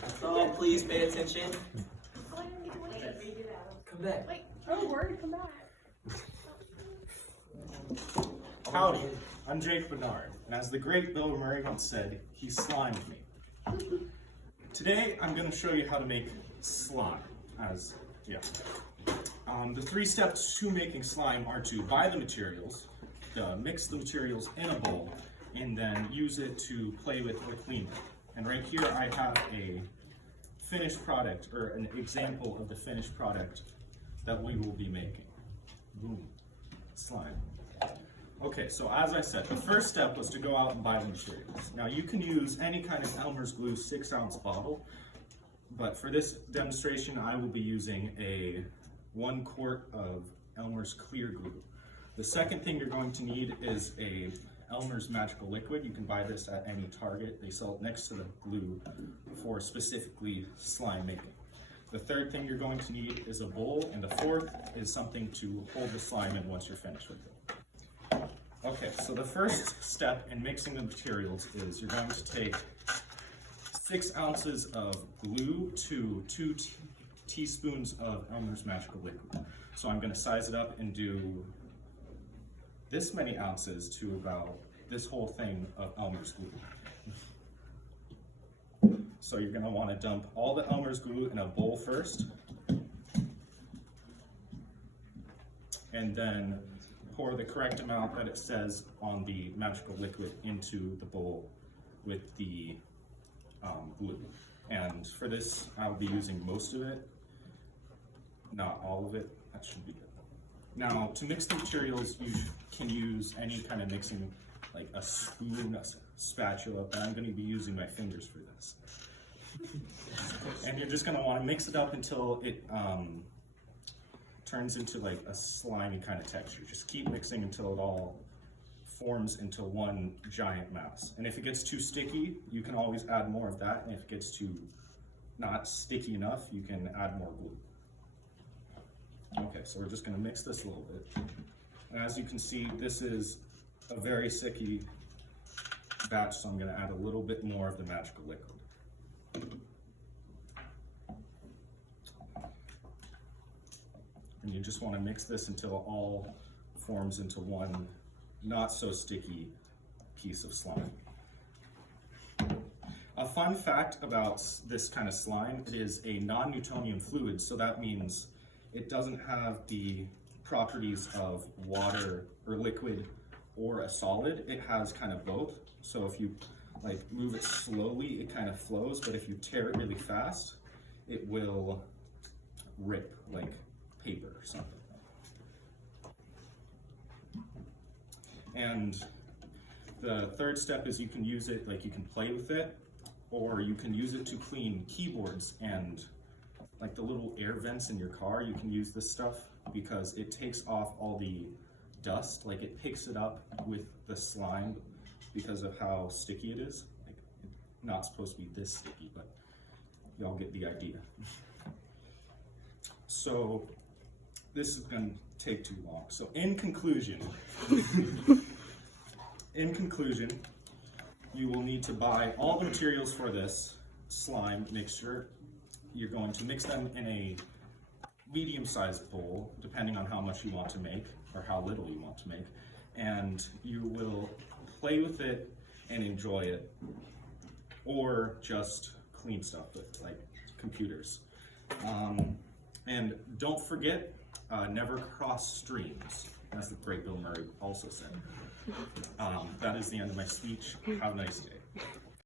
So please pay attention. Come back. Wait, oh, word, come back. Howdy, I'm Jake Bernard, and as the great Bill Murray once said, he slimed me. Today, I'm going to show you how to make slime. The 3 steps to making slime are to buy the materials, mix the materials in a bowl, and then use it to play with the cleaner. And right here, I have a finished product, or an example of the finished product that we will be making. Boom, slime. Okay, so as I said, the first step was to go out and buy the materials. Now you can use any kind of Elmer's glue 6-ounce bottle, but for this demonstration I will be using a 1 quart of Elmer's clear glue. The second thing you're going to need is a Elmer's Magical Liquid. You can buy this at any Target. They sell it next to the glue for specifically slime making. The third thing you're going to need is a bowl, and the fourth is something to hold the slime in once you're finished with it. Okay, so the first step in mixing the materials is you're going to take 6 ounces of glue to 2 teaspoons of Elmer's Magical Liquid. So I'm going to size it up and do this many ounces to about this whole thing of Elmer's glue. So you're going to want to dump all the Elmer's glue in a bowl first, and then pour the correct amount that it says on the magical liquid into the bowl with the glue. And for this, I'll be using most of it, not all of it. That should be good. Now, to mix the materials, you can use any kind of mixing, like a spoon, a spatula, but I'm going to be using my fingers for this. And you're just going to want to mix it up until it turns into like a slimy kind of texture. Just keep mixing until it all forms into one giant mass. And if it gets too sticky, you can always add more of that. And if it gets too not sticky enough, you can add more glue. Okay, so we're just going to mix this a little bit. And as you can see, this is a very sticky batch, so I'm going to add a little bit more of the magical liquid. And you just want to mix this until it all forms into one not so sticky piece of slime. A fun fact about this kind of slime, it is a non-Newtonian fluid, so that means it doesn't have the properties of water or liquid or a solid. It has kind of both. So if you like move it slowly, it kind of flows, but if you tear it really fast, it will rip like paper or something. And the third step is you can use it, like you can play with it, or you can use it to clean keyboards and like the little air vents in your car. You can use this stuff because it takes off all the dust, like it picks it up with the slime because of how sticky it is. Like, it's not supposed to be this sticky, but y'all get the idea. So this is going to take too long. So in conclusion, you will need to buy all the materials for this slime mixture. You're going to mix them in a medium-sized bowl, depending on how much you want to make or how little you want to make. And you will play with it and enjoy it, or just clean stuff with like computers. And don't forget, never cross streams, as the great Bill Murray also said. That is the end of my speech. Have a nice day.